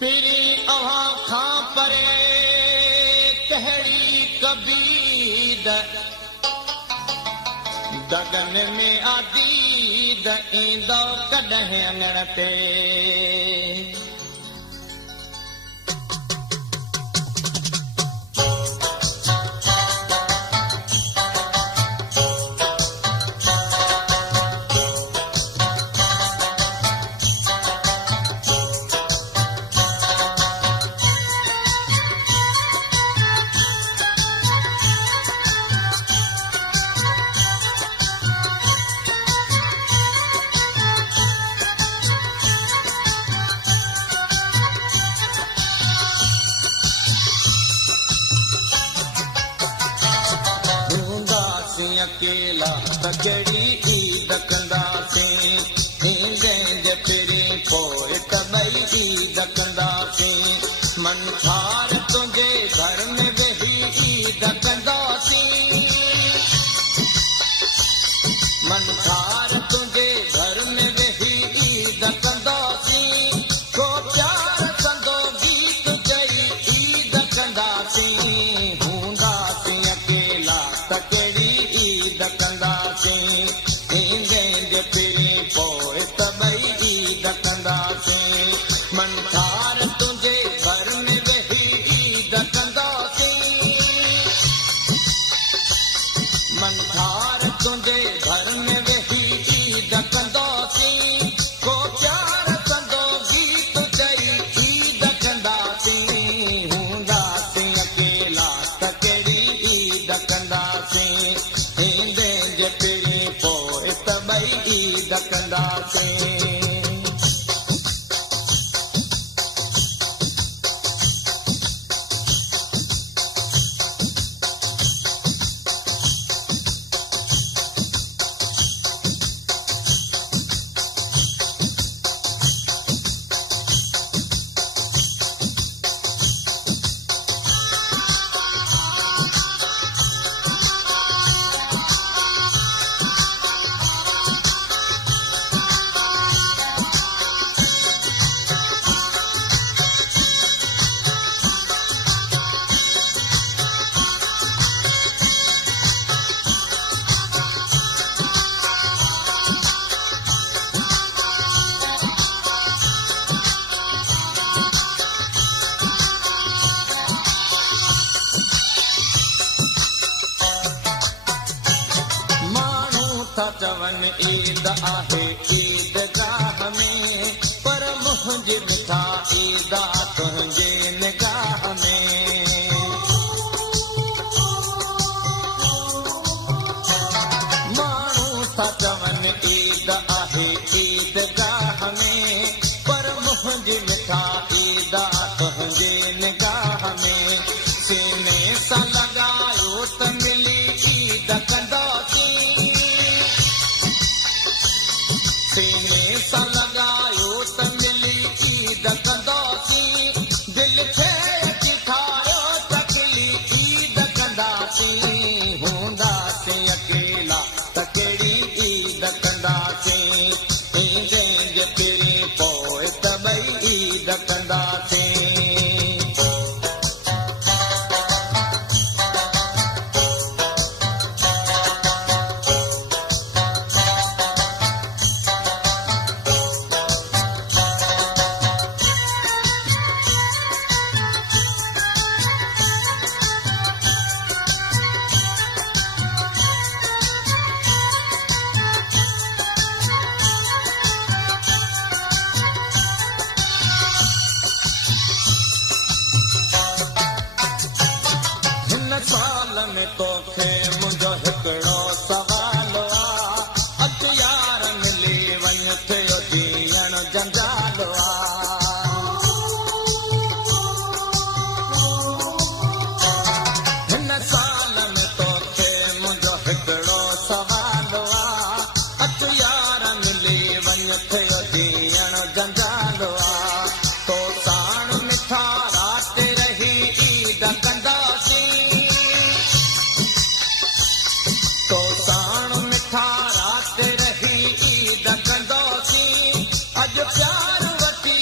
पिरी अव्हां खां परे कहिड़ी कबीद दगन में आदीद ईंदो कॾहिं अङण ते अकेला तकड़ी ईद कंदासीं ईंदे तेरी पोइ तबई ईद कंदासीं मन थार तुंहिंजे घर में वेही ईद कंदासीं मन थार तुंहिंजे घर में वेही ईद कंदासीं को प्यार कंदो गीत चई ईद कंदासीं हूंदासीं अकेला तकड़ी ईद कंदासीं ईंदे तेरी पोइ तबई ईद कंदासीं मन थार तुंहिंजे घर में वेही ईद कंदासीं मन थार तुंहिंजे घर में वेही ईद कंदासीं को प्यार कंदो गीत चई ईद कंदासीं हूंदासीं अकेला तकड़ी ईद कंदासीं ईंदे तेरी पोइ तबई ईद कंदासीं चवन ईद आहे ईदगाह में पर मुंहिंजी मिठा ईद तुंहिंजे निगाह में माण्हू था चवन ईद आहे ईदगाह में पर मुंहिंजी मिठा ईद तुंहिंजे निगाह में सीने सां लॻायो त मिली ईद कंदासीं सीने सां लॻायो त मिली ईद कंदासीं दिलि खे अची ठाहियो तकली ईद कंदासीं हूंदासीं अकेला तकड़ी ईद कंदासीं ईंदे तेरी पोइ तबई ईद कंदासीं साल में तोखे मुंहिंजो हिकिड़ो सवाल आहे अच यार मिली वञ थियो जीअण जंजाल हिन साल में तोखे मुंहिंजो हिकिड़ो सवाल आहे अच यार मिली वञ थियो जीअण जंजाल तो साण मिठा रात रही ईद कंदासीं तो साण मिठा रात रही ईद कंदासीं अॼु प्यार वठी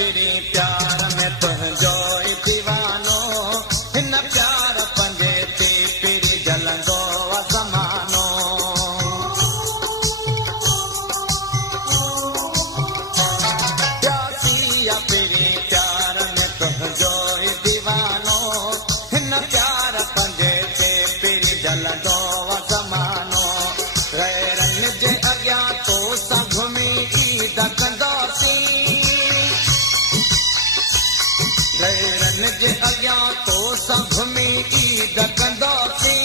तेरी प्यार में तुझो दीवानो हिन प्यार पंजे ते तेरी जलंदो ज़मानो प्यासिया तेरी प्यार में तुझो दीवानो हिन प्यार पंजे ते तेरी जलंदो ज़मानो गैरन जे अॻियां तो सां घुमी ईद कंदासीं गैरन जे अॻियां तो सां घुमी ईद कंदासीं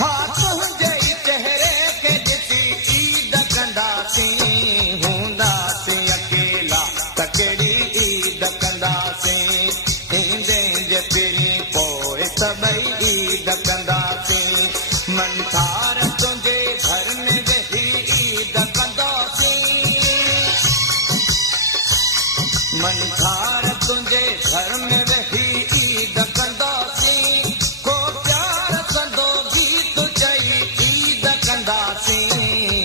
हा तुंहिंजे चेहरे खे ॾिसी ईद कंदासीं हूंदासीं अकेला त कहिड़ी ईद कंदासीं ईंदे जे पहिरीं पोइ सभई ईद कंदासीं मंथार तुंहिंजे घर में वेही ईद कंदासीं मंथार तुंहिंजे घर में वेही ईद कंदासीं को प्यार कंदो गीत चई ईद कंदासीं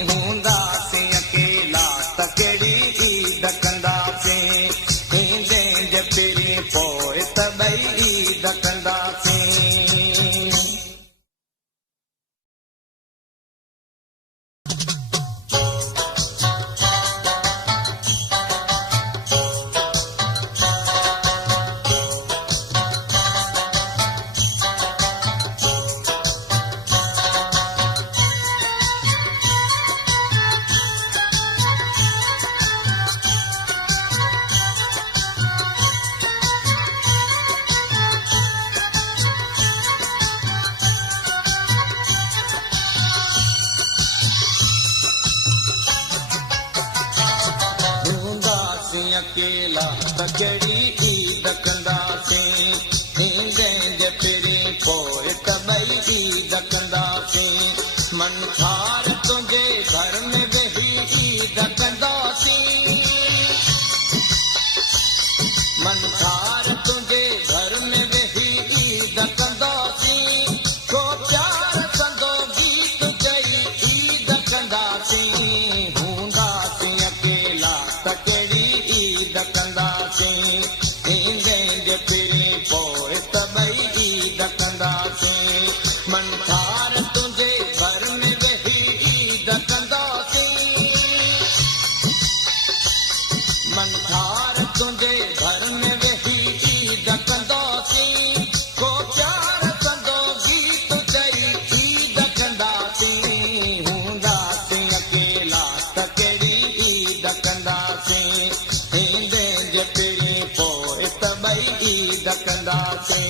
हूंदासीं अकेला त कहिड़ी ईद कंदासीं ईंदे जे पहिरीं पोइ सभई ईद कंदासीं अकेला त कहिड़ी ईद कंदासीं ईंदे जे पहिरीं पोइ सभई ईद कंदासीं मंथार तुंहिंजे घर में वेही ईद कंदासीं मंथार तुंहिंजे घर में वेही ईद कंदासीं को प्यार कंदो गीत चई ईद कंदासीं हूंदासीं अकेला त कहिड़ी ईद कंदासीं ईंदे जे पहिरीं पोइ सभई ईद कंदासीं मंथार तुंहिंजे घर में वेही ईद कंदासीं मंथार तुंहिंजे घर में वेही ईद कंदासीं को प्यार कंदो गीत चई ईद कंदासीं हूंदासीं अकेला त कहिड़ी ईद कंदासीं ईंदे जे पहिरीं पोइ सभई ईद कंदासीं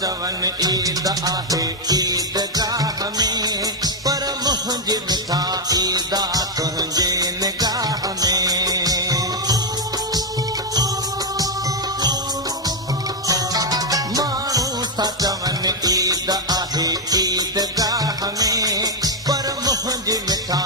चवन ईद आहे ईदगाह में पर मुंहिंजी मिठा ईद तुंहिंजे निगाह में माण्हू था चवन ईद आहे ईदगाह में पर मुंहिंजी मिठा